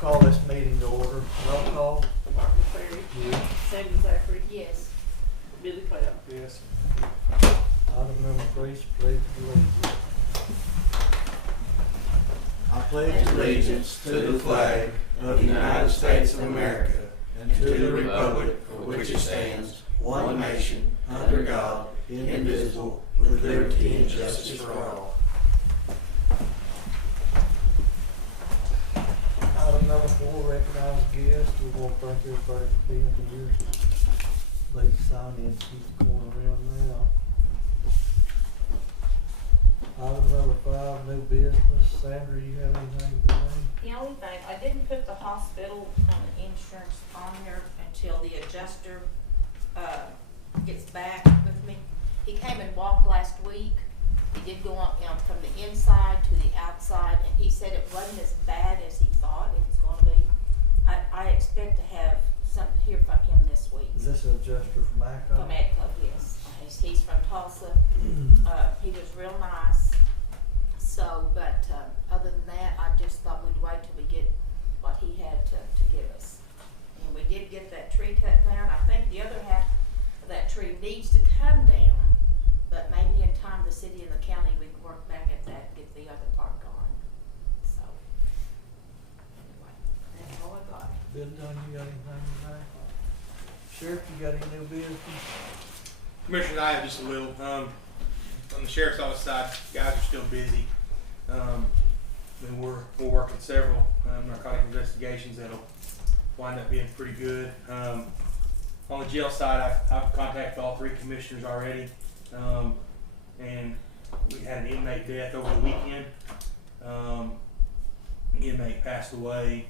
call this meeting to order. Roll call. Martin Ferry. Yes. Sandy Zachary. Yes. Billy Cloud. Yes. Item number 3 is pledge of allegiance. I pledge allegiance to the flag of the United States of America and to the republic for which it stands, one nation, under God, indivisible, with liberty and justice for all. Item number 4, recognize guests. We want to thank everybody for being here. Lady sign in, she's going around now. Item number 5, new business. Sandra, you have anything to say? The only thing, I didn't put the hospital insurance on there until the adjuster gets back with me. He came and walked last week. He did go on from the inside to the outside, and he said it wasn't as bad as he thought it was going to be. I expect to have hear from him this week. Is this an adjuster from ACO? From ACO, yes. He's from Tulsa. He was real nice. So, but other than that, I just thought we'd wait till we get what he had to give us. And we did get that tree cut down. I think the other half of that tree needs to come down, but maybe in time the city and the county, we can work back at that, get the other part gone. So, anyway, that's all I got. Bill Dunn, you got anything to say? Sheriff, you got any new business? Commissioner, I have just a little. On the sheriff's office side, guys are still busy. We're working several narcotic investigations that'll wind up being pretty good. On the jail side, I've contacted all 3 commissioners already, and we had an inmate death over the weekend. The inmate passed away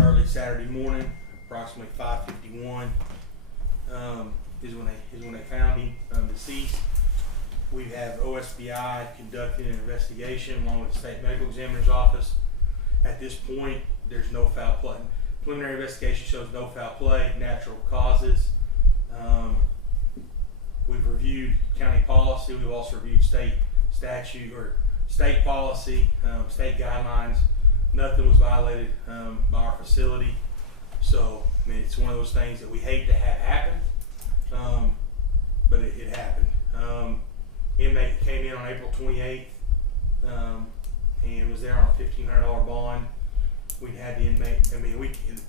early Saturday morning, approximately 5:51. Is when they found him deceased. We have OSBI conducting an investigation along with the state medical examiner's office. At this point, there's no foul play. Preliminary investigation shows no foul play, natural causes. We've reviewed county policy. We've also reviewed state statute or state policy, state guidelines. Nothing was violated by our facility. So, I mean, it's one of those things that we hate to have happen, but it happened. Inmate came in on April 28th and was there on a $1,500 bond. We had the inmate, the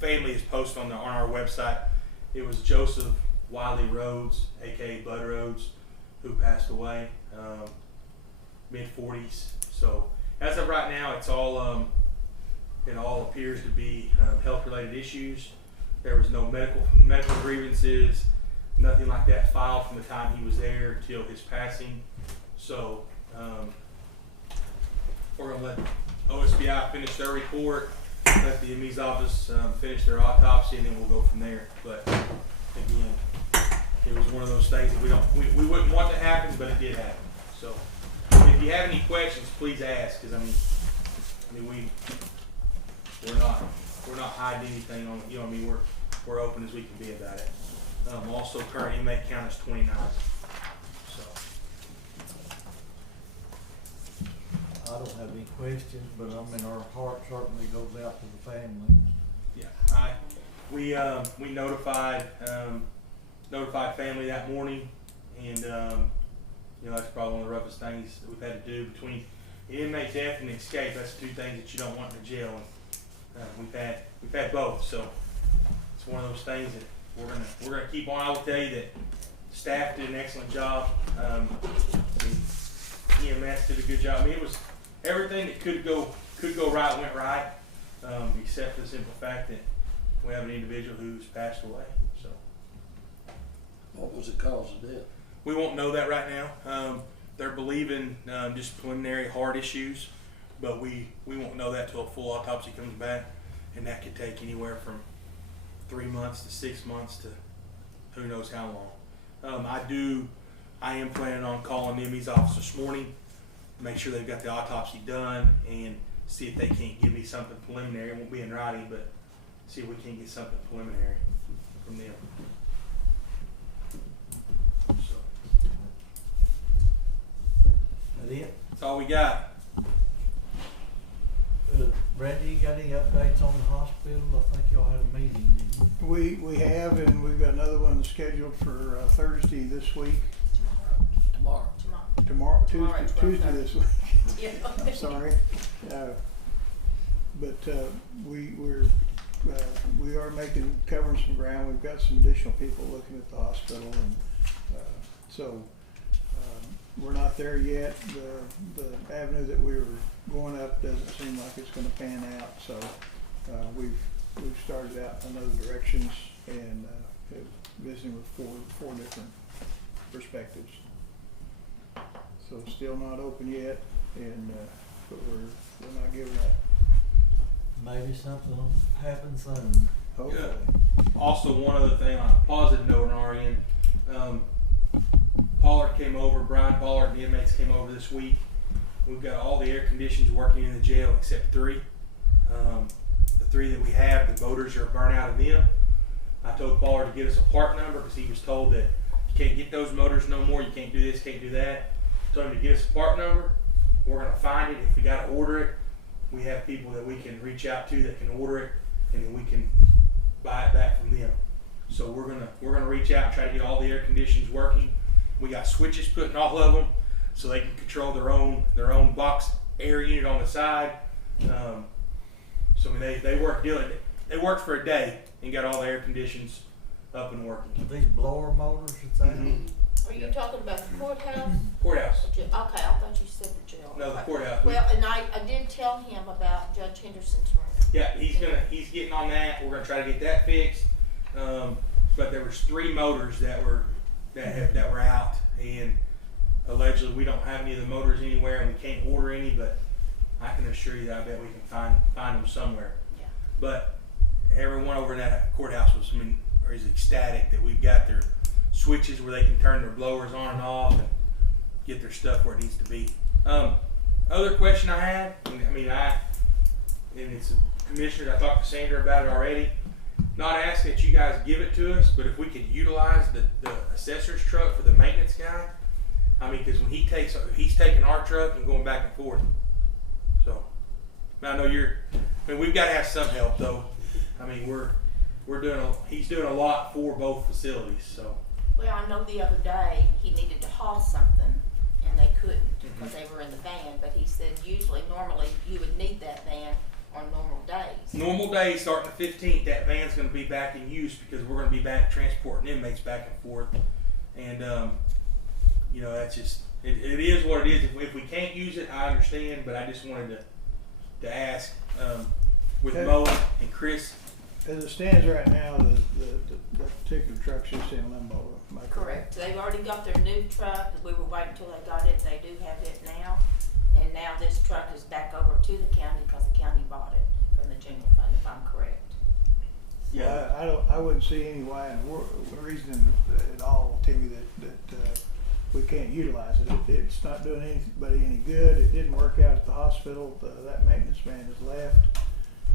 family is posted on our website. It was Joseph Wiley Rhodes, aka Bud Rhodes, who passed away, mid-40s. So as of right now, it's all it all appears to be health-related issues. There was no medical grievances, nothing like that filed from the time he was there till his passing. So we're going to let OSBI finish their report, let the ME's office finish their autopsy, and then we'll go from there. But again, it was one of those things that we wouldn't want to happen, but it did happen. So if you have any questions, please ask, because we're not hiding anything on it. We're open as we can be about it. Also, current inmate count is 29. So I don't have any questions, but our heart certainly goes out to the family. yeah, we notified family that morning, and that's probably one of the roughest things that we've had to do between the inmate death and the escape. That's 2 things that you don't want in the jail. And we've had both, so it's one of those things that we're gonna keep on. I will tell you that staff did an excellent job. EMS did a good job. It was everything that could go right went right, except for the simple fact that we have an individual who's passed away. So What was the cause of death? we won't know that right now. They're believing just preliminary heart issues, but we won't know that till a full autopsy comes back, and that could take anywhere from 3 months to 6 months to who knows how long. I am planning on calling the ME's office this morning, make sure they've got the autopsy done, and see if they can't give me something preliminary. It won't be in writing, but see if we can get something preliminary from them. So That it? that's all we got. Good. Randy, you got any updates on the hospital? I think y'all had a meeting, didn't you? We have, and we've got another one scheduled for Thursday this week. Tomorrow. Tomorrow, Tomorrow at Tuesday 12:30. this week. Yeah. I'm sorry. But we are covering some ground. We've got some additional people looking at the hospital, and so we're not there yet. The avenue that we were going up doesn't seem like it's going to pan out. So we've started out in other directions and visiting with four different perspectives. So still not open yet, and but we're not giving up. Maybe something will happen soon. Hopefully. Also, one other thing on a positive note on our end, Brian Pollard and the inmates came over this week. We've got all the air conditions working in the jail except 3. The 3 that we have, the motors are burnt out of them. I told Pollard to get us a part number because he was told that you can't get those motors no more, you can't do this, can't do that. Told him to get us a part number. We're going to find it. If we got to order it, we have people that we can reach out to that can order it, and then we can buy it back from them. So we're gonna reach out and try to get all the air conditions working. We got switches put in all of them, so they can control their own box air unit on the side. So I mean they work diligent. They worked for a day and got all the air conditions up and working. These blower motors that's out. Are you talking about the courthouse? Courthouse. Okay, I thought you said the jail. No, the Okay. courthouse. Well, and I did tell him about Judge Henderson's room. Yeah, he's getting on that. We're gonna try to get that fixed. But there was 3 motors that were out, and allegedly we don't have any of the motors anywhere, and we can't order any. But I can assure you that I bet we can find them somewhere. Yeah. But everyone over in that courthouse is ecstatic that we've got their switches where they can turn their blowers on and off and get their stuff where it needs to be. Other question I had, and it's a commissioner, I talked to Sandra about it already. Not asking that you guys give it to us, but if we could utilize the assessor's truck for the maintenance guy. Because when he's taking our truck and going back and forth. So, I know we've got to have some help though. He's doing a lot for both facilities. So. Well, I know the other day he needed to haul something and they couldn't because they were in the van, but he said normally you would need that van on normal days. Normal days starting the 15th, that van's going to be back in use because we're going to be back transporting inmates back and forth. And, that's just, it is what it is. If we can't use it, I understand, but I just wanted to ask with Mo and Chris. As it stands right now, the particular truck's just in limbo. Am I Correct. They've already got their new truck. We were waiting until they got it. They do have it now. And now this truck is back over to the county because the county bought it from the general fund, if I'm correct. Yeah, I wouldn't see any way in the reason at all, Timmy, that we can't utilize it. It's not doing anybody any good. It didn't work out at the hospital. That maintenance man has left.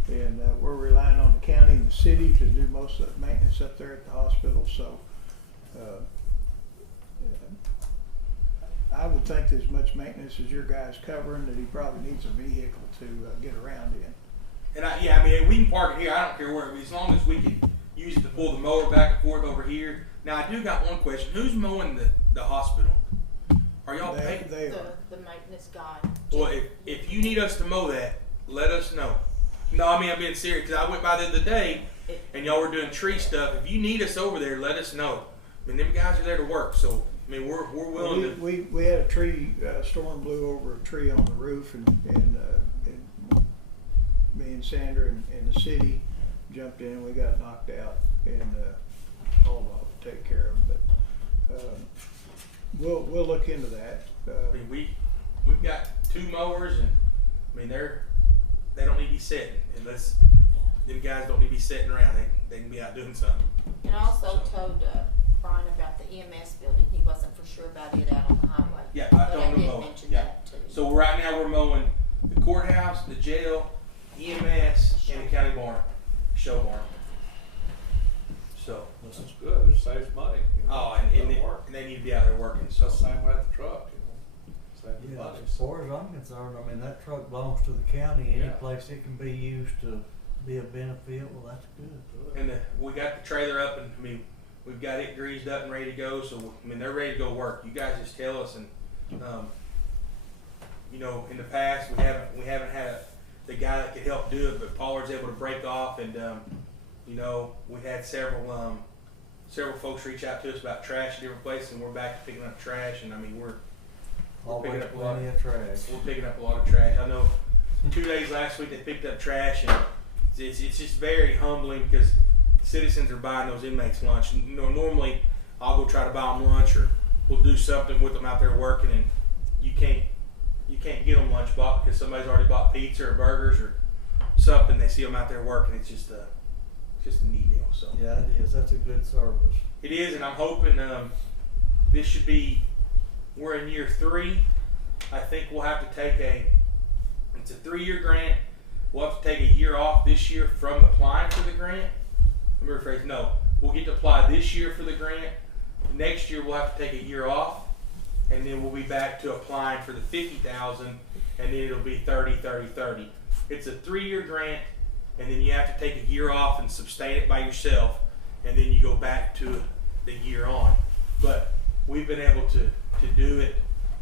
And we're relying on the county and the city to do most of the maintenance up there at the hospital. So I would think that as much maintenance as your guy's covering, that he probably needs a vehicle to get around in. And we can park it here. I don't care where, as long as we can use it to pull the mower back and forth over here. Now I do got one question. Who's mowing the hospital? Are y'all paying? The maintenance guy. Well, if you need us to mow that, let us know. No, I'm being serious, because I went by the other day and y'all were doing tree stuff. If you need us over there, let us know. Them guys are there to work, so we're willing to. We had a tree storm blew over a tree on the roof, and me and Sandra and the city jumped in and we got knocked out, and all of them take care of them. But we'll look into that. We've got 2 mowers, and they don't need to be sitting unless them guys don't need to be sitting around. They can be out doing something. And I also told Brian about the EMS building. He wasn't for sure about it out on the highway. Yeah, I told him to mow. Mention that too. So right now we're mowing the courthouse, the jail, EMS, and the county barn, show barn. So. This is good. It saves money. And they need to be out there working. So. Same with the truck. Yeah, bodies. as far as I'm concerned, I mean, that truck belongs to the county, any Yeah. place it can be used to be a benefit, well, that's good. And we got the trailer up, and I mean, we've got it greased up and ready to go. So I mean, they're ready to go work. You guys just tell us, and you know, in the past we haven't had the guy that could help do it, but Pollard's able to break off, and you know, we had several folks reach out to us about trash at different places, and we're back to picking up trash. And I mean, we're Always picking up a lot. plenty of trash. We're picking up a lot of trash. I know 2 days last week they picked up trash, and it's just very humbling because citizens are buying those inmates lunch. You know, normally I'll go try to buy them lunch, or we'll do something with them out there working, and you can't get them lunch bought because somebody's already bought pizza or burgers or something. They see them out there working. It's just a neat deal. So Yeah, it is, that's a good service. it is, and I'm hoping this should be. We're in year 3. I think we'll have to take it's a 3-year grant. We'll have to take a year off this year from applying for the grant. Let me rephrase, no. We'll get to apply this year for the grant. Next year we'll have to take a year off, and then we'll be back to applying for the $50,000, and then it'll be 30, 30, 30. It's a 3-year grant, and then you have to take a year off and sustain it by yourself, and then you go back to the year on. But we've been able to do it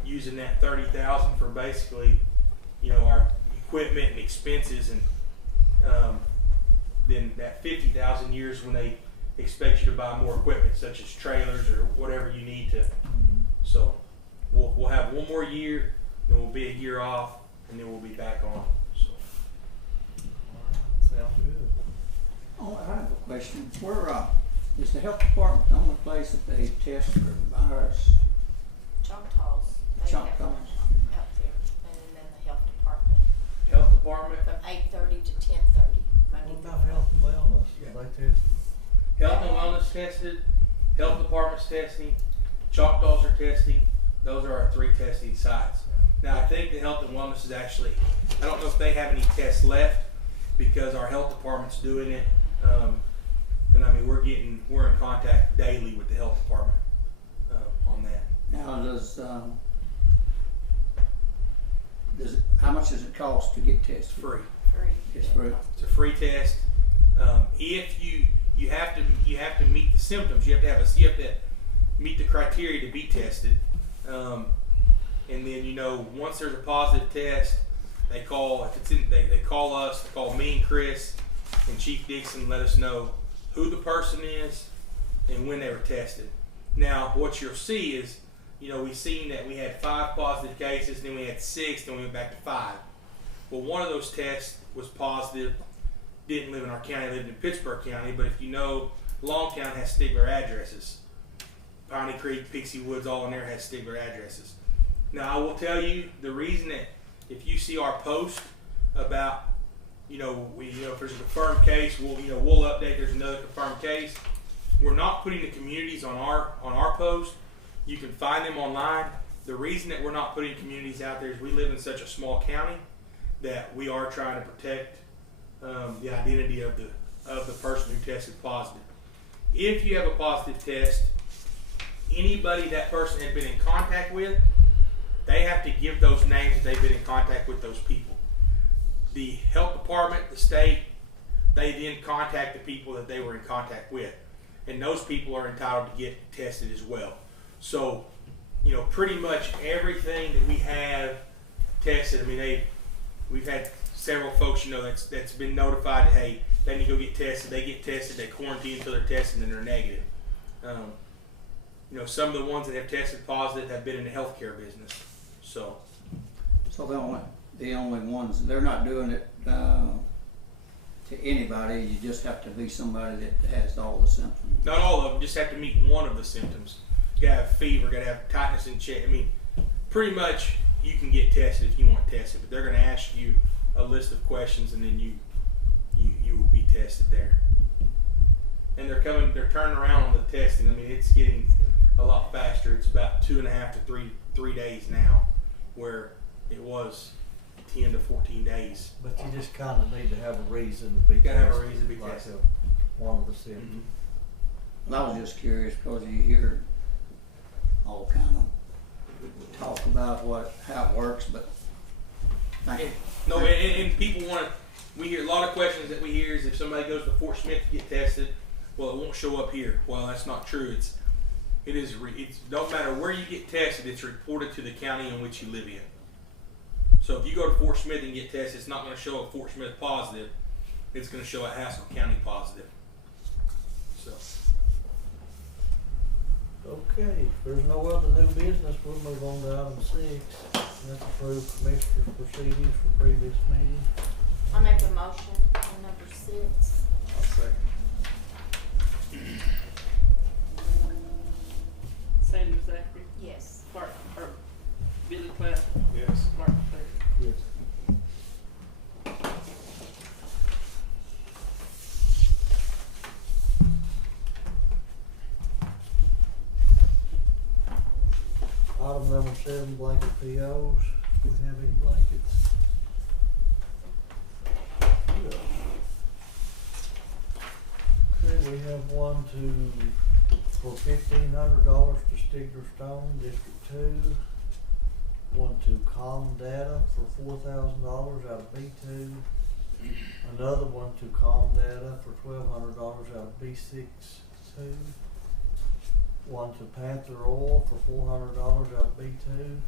using that $30,000 for basically, you know, our equipment and expenses, and then that $50,000 years when they expect you to buy more equipment, such as trailers or whatever you need to. So we'll have 1 more year, then we'll be a year off, and then we'll be back on. So Alright, sounds good. Oh, I have a question. Where, is the health department the only place that they test for the virus? Choctaws, they have Choctaws. out there, and then the health department, health department, from 8:30 to 10:30, Monday What through about health and wellness? Yeah. Do they test? health and wellness tested, health department's testing, Choctaws are testing. Those are our 3 testing sites. Now I think the health and wellness is actually, I don't know if they have any tests left because our health department's doing it. And I mean, we're in contact daily with the health department on that. Now, how much does it cost to get tested? It's free. Free. It's free. It's a free test. If you have to meet the symptoms, you have to meet the criteria to be tested. And then, you know, once there's a positive test, they call they call us, they call me and Chris and Chief Dixon, let us know who the person is and when they were tested. Now, what you'll see is, you know, we've seen that we had 5 positive cases, then we had 6, then we went back to 5. Well, one of those tests was positive, didn't live in our county, lived in Pittsburgh County, but if you know, Longtown has Stigler addresses. Piney Creek, Pixie Woods, all in there has Stigler addresses. Now, I will tell you, the reason that if you see our post about, you know, if there's a confirmed case, we'll update. There's another confirmed case. We're not putting the communities on our post. You can find them online. The reason that we're not putting communities out there is we live in such a small county that we are trying to protect the identity of the person who tested positive. If you have a positive test, anybody that person had been in contact with, they have to give those names that they've been in contact with those people. The health department, the state, they then contact the people that they were in contact with. And those people are entitled to get tested as well. So, you know, pretty much everything that we have tested, I mean, we've had several folks, you know, that's been notified that, hey, they need to go get tested. They get tested, they quarantine until they're tested and they're negative. You know, some of the ones that have tested positive have been in the healthcare business. So the only ones, they're not doing it to anybody. You just have to be somebody that has all the symptoms. not all of them, just have to meet one of the symptoms. You gotta have fever, gotta have tightness in chest. I mean, pretty much you can get tested if you want tested, but they're gonna ask you a list of questions and then you will be tested there. And they're turning around on the testing. I mean, it's getting a lot faster. It's about 2.5 to 3 days now, where it was 10 to 14 days. But you just kind of need to have a reason to be Gotta have a tested, reason to be like tested. one of the symptoms. Mm-hmm. Well, I was just curious because you hear all kind of talk about how it works, but thank you. No, and people want to. We hear a lot of questions that we hear is if somebody goes to Fort Smith to get tested, well, it won't show up here. Well, that's not true. It's don't matter where you get tested. It's reported to the county in which you live in. So if you go to Fort Smith and get tested, it's not going to show up Fort Smith positive. It's going to show a Haskell County positive. So. Okay, if there's no other new business, we'll move on to item 6. That's approved commissioner's proceedings from previous meeting. I make a motion on number 6. I'll second. Sanders Zachary, Yes. Clark, or Billy Cloud, Yes. Clark McCreary. Yes. Item number 7, blanket POs. Do we have any blankets? Okay, we have one for $1,500 to Stigler Stone, District 2. One to Calm Data for $4,000 out of B2. Another one to Calm Data for $1,200 out of B6-2. One to Panther Oil for $400 out of B2.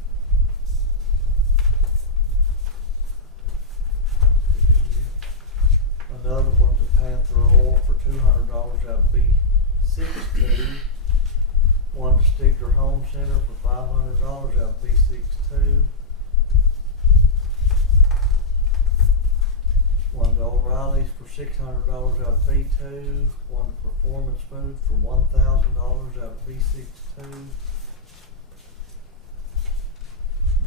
Another one to Panther Oil for $200 out of B6-2. One to Stigler Home Center for $500 out of B6-2. One to O'Reilly's for $600 out of B2. One to Performance Food for $1,000 out of B6-2.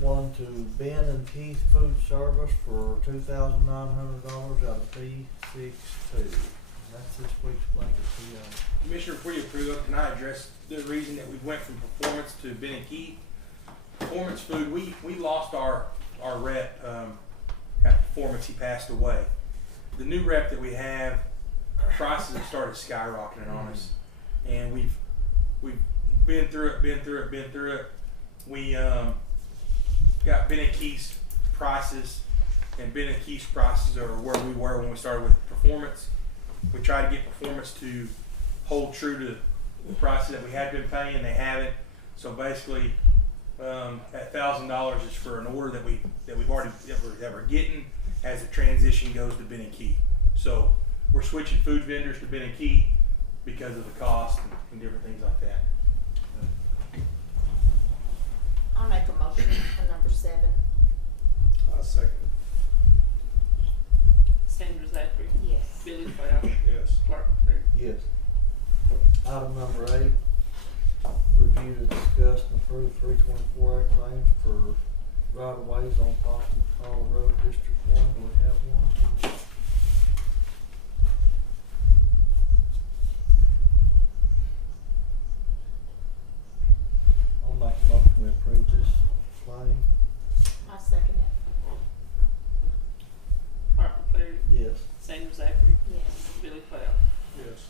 One to Ben and Keith Food Service for $2,900 out of B6-2. That's this week's blanket PO. Commissioner, before you approve it, can I address the reason that we went from Performance to Ben and Keith? Performance Food, we lost our rep at Performance. He passed away. The new rep that we have, prices have started skyrocketing on us, and we've been through it. We got Ben and Keith's prices, and Ben and Keith's prices are where we were when we started with Performance. We tried to get Performance to hold true to the prices that we had been paying. They haven't. So basically, that $1,000 is for an order that we're getting as the transition goes to Ben and Keith. So we're switching food vendors to Ben and Keith because of the cost and different things like that. I'll make a motion on number 7. I'll second. Sanders Zachary, Yes. Billy Cloud, Yes. Clark McCreary. Yes. Item number 8, review to discuss and approve 324A claims for right-of-ways on Possum Hollow Road, District 1. Do we have one? I'll make a motion to approve this claim. I second it. Clark McCreary, Yes. Sanders Zachary, Yes. Billy Cloud. Yes.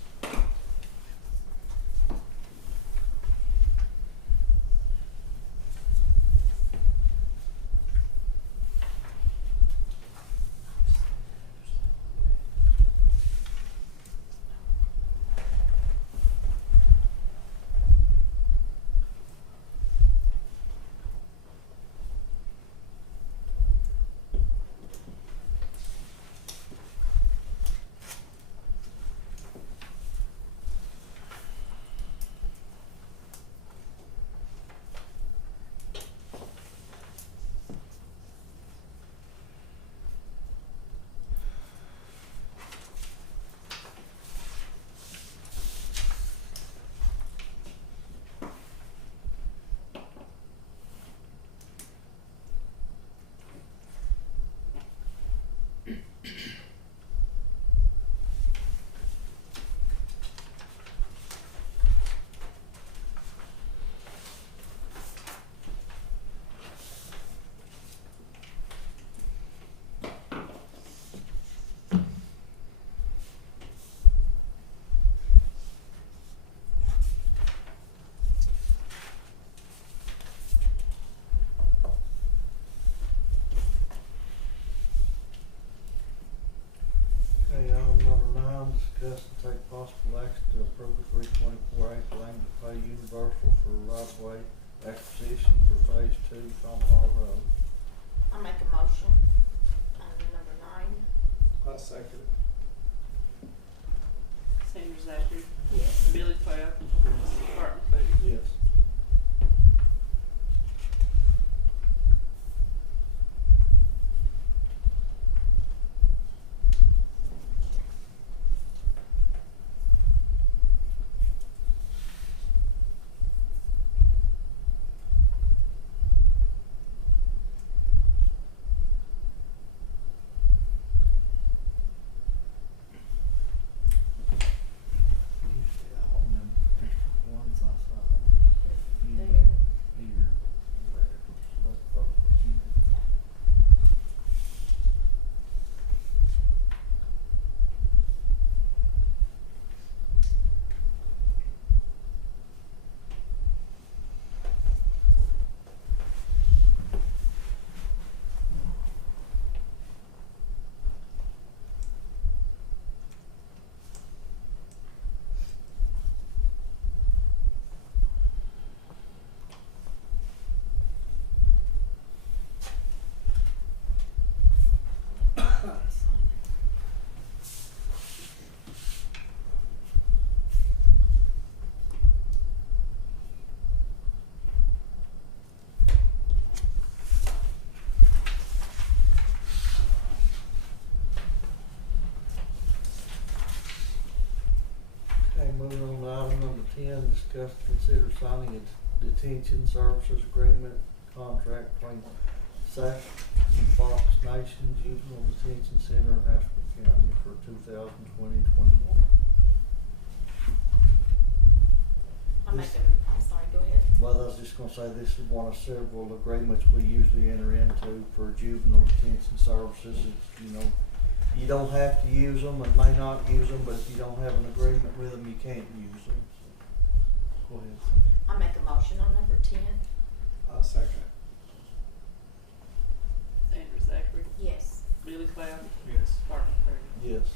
discuss and take possible action to approve the 324 Lane to pay Universal for right-of-way acquisition for phase 2 Tomahawk Road. I make a motion on number 9. I second it. Sandra Zachary, Yes. Billy Cloud, Martin Boone. Yes. Usually all them district ones I saw There. here, where, so that's probably what you did. Okay, moving on to item number 10, discuss and consider signing a detention services agreement contract between SAC and Fox Nation Juvenile Detention Center in Haskell County for 2020-21. I'm sorry, go ahead. Well, I was just gonna say, this is one of several agreements we usually enter into for juvenile detention services. It's, you know, you don't have to use them and may not use them, but if you don't have an agreement with them, you can't use them. So, go ahead, Cynthia. I make a motion on number 10. I second it. Sandra Zachary, Yes. Billy Cloud, Yes. Martin Boone. Yes.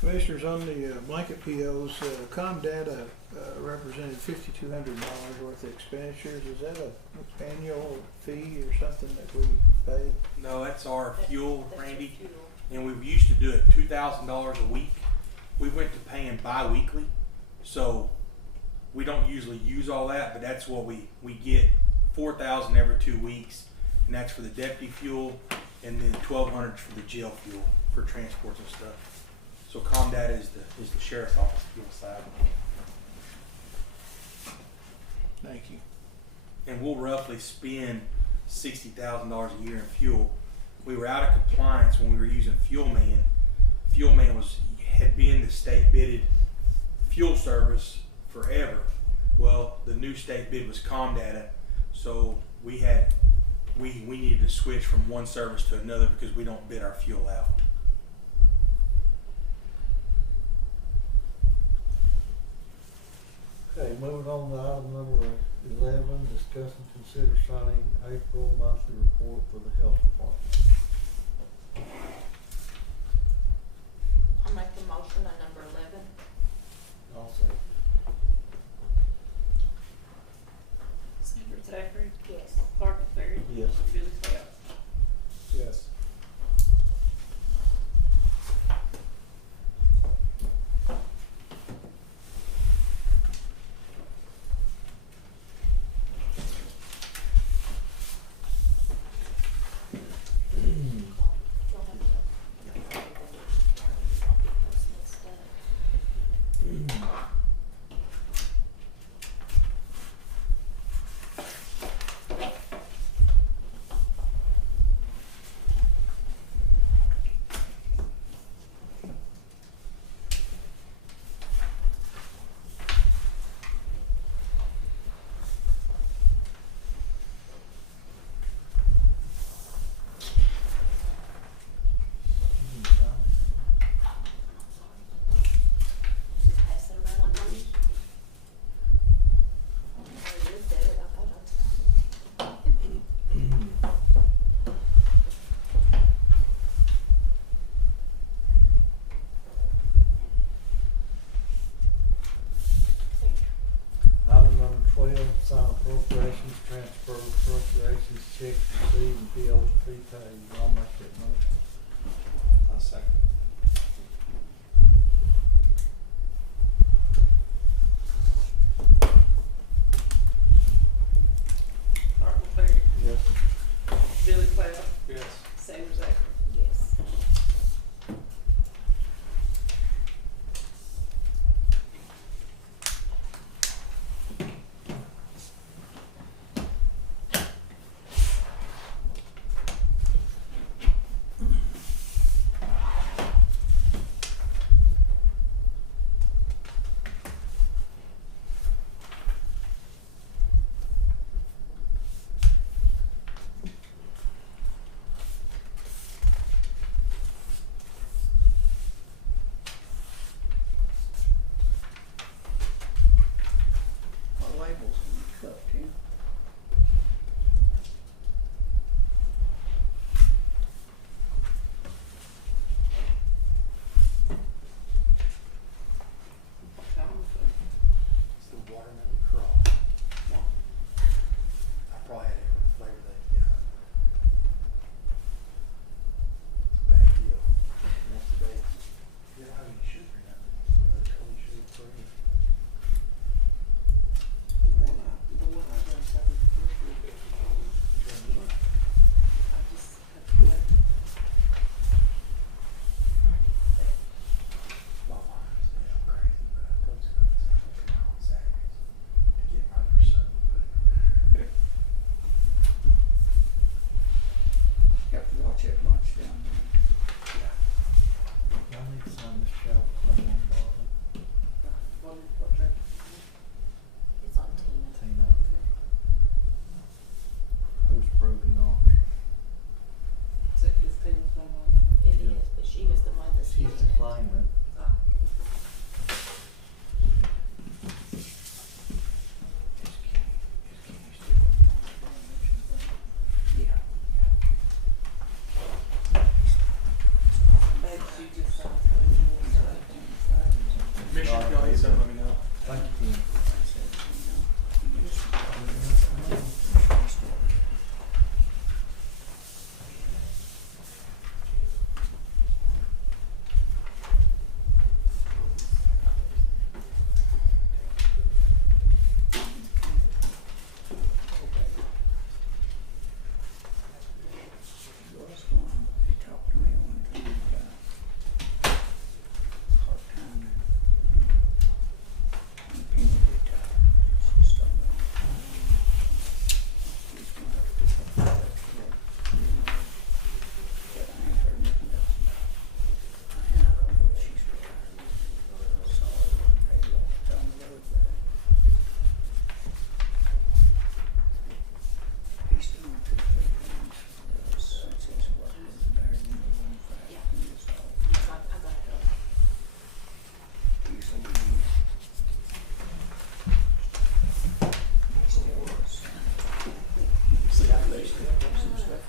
Commissioners, on the blanket POs, ComData represented $5,200 worth of expenditures. Is that an annual fee or something that we pay? No, that's our fuel, That's Randy. your fuel. And we used to do it $2,000 a week. We went to paying bi-weekly, so we don't usually use all that, but that's what we get, $4,000 every 2 weeks, and that's for the deputy fuel, and then $1,200 for the jail fuel for transports and stuff. So ComData is the sheriff's office fuel side, Thank you. and we'll roughly spend $60,000 a year in fuel. We were out of compliance when we were using Fuelman. Fuelman had been the state bidded fuel service forever. Well, the new state bid was ComData, so we needed to switch from one service to another because we don't bid our fuel out. Okay, moving on to item number 11, discuss and consider signing April monthly report for the health department. I make a motion on number 11. I'll say. Sandra Zachary, Yes. Martin Boone. Yes. Billy Cloud. Yes. You'll have to- 12, sign appropriations, transfer appropriations, checks received, and bills to be paid. I'll make that motion. I'll second. Art McCleary, Yes. Billy Cloud, Yes. Sandra Zachary. Yes. What labels in the cup, Tim? It's the watermelon crawl. I probably had every flavor they got. It's a bad deal. Once a day. You don't have any sugar in it. You know, it's totally sugar free. The one I done covered the first week. I just had to let them. My wife's, you know, crazy, but I told you I come out on Saturdays and get my percent and put it in the fridge. You have to watch that bunch down there. I need to sign this job claim on bottom. What track? It's on Tina. Tina. Who's proving officer? This team's on one. It Yeah. is, but she was the one that's She's doing the it. claimant. Ah, Yeah. maybe she just signed it. Commissioner, if y'all need something, let me know. Thank you, Ken. What's going on? He talked to me one time about part-time and pension retired. She's talking about she's gonna have to pick up that extra, but I ain't heard nothing else about it. And I don't know if she's retired. So maybe I'll tell the road back. He's doing 2 or 3 things since he's working there in the room for 8 years old. Yes, I got it. He's still does. See, I think still do some stuff.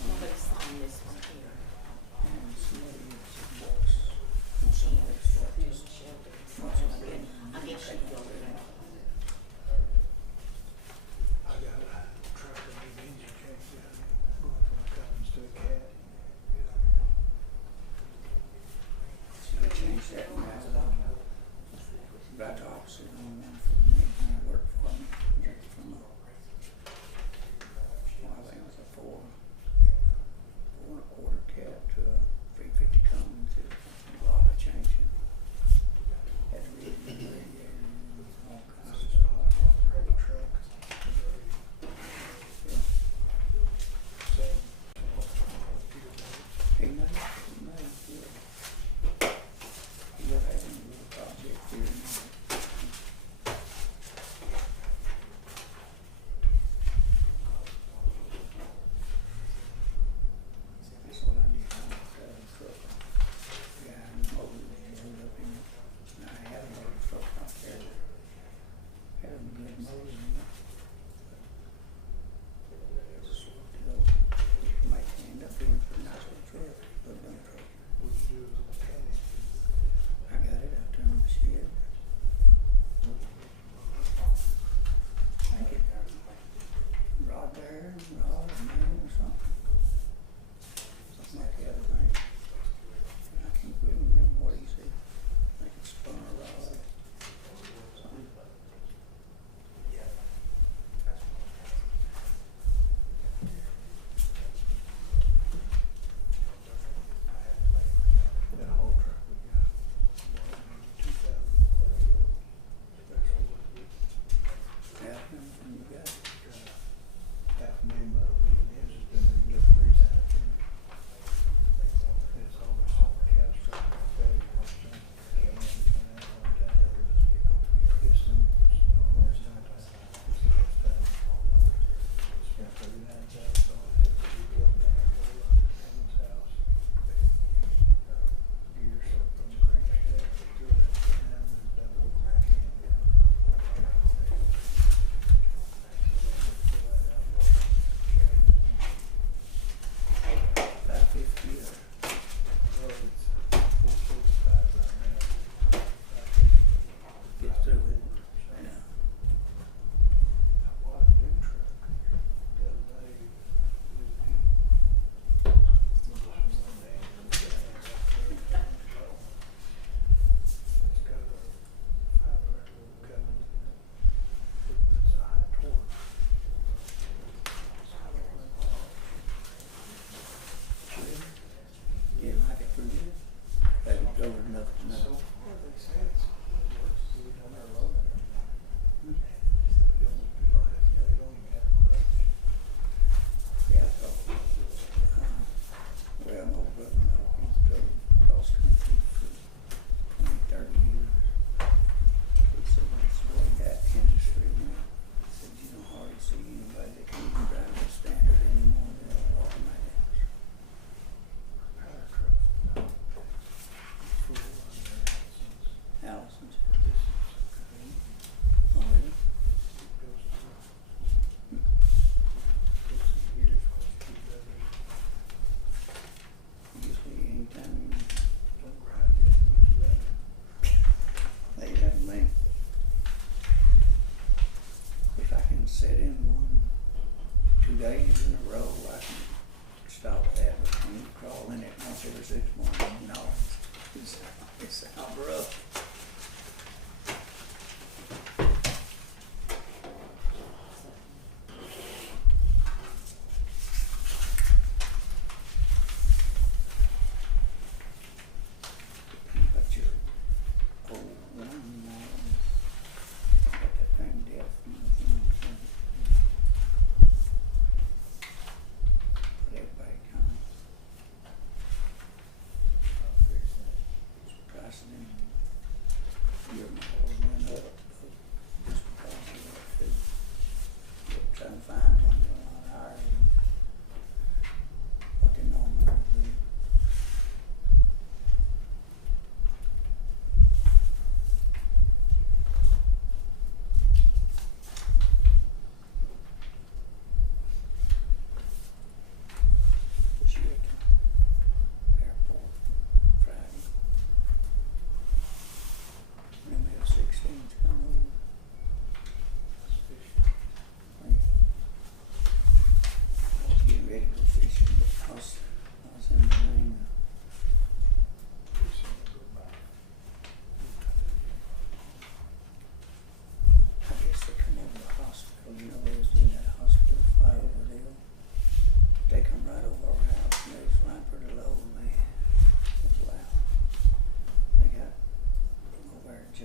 Somebody sign this one here. And somebody else works. I guess she go there. I got a tractor with engine change down there, going from a Cummins to a Cat. Change that now.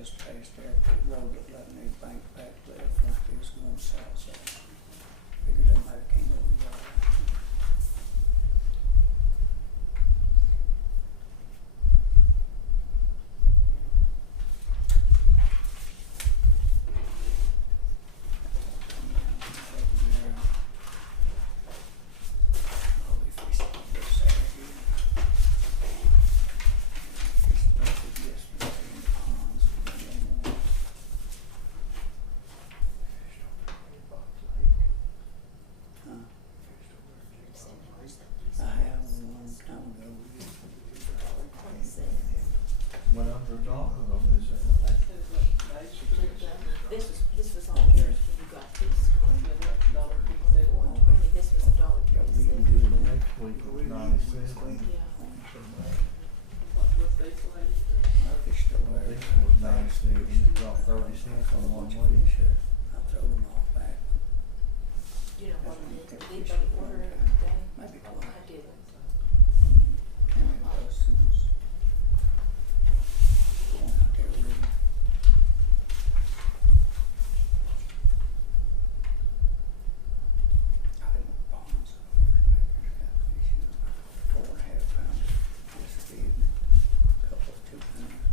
just passed there, the road looked like an bank back left, like it was going south, so figured they might have came over the yard. Went under talking on this. This was on yours when you got this. Really, this was $1.57. Next week was 96. Yeah. This was 96, and it dropped 30 cents on one week. I throw them all back. You know what it is, did anybody order it today? Maybe I twice. didn't. And it was, going out there with them. I didn't want bonds. Got fishing, 4.5 pounds, just feed, couple of 2 pounds.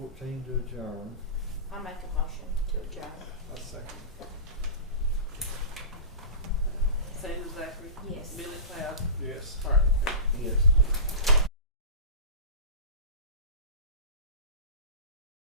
14 to adjourn. I make a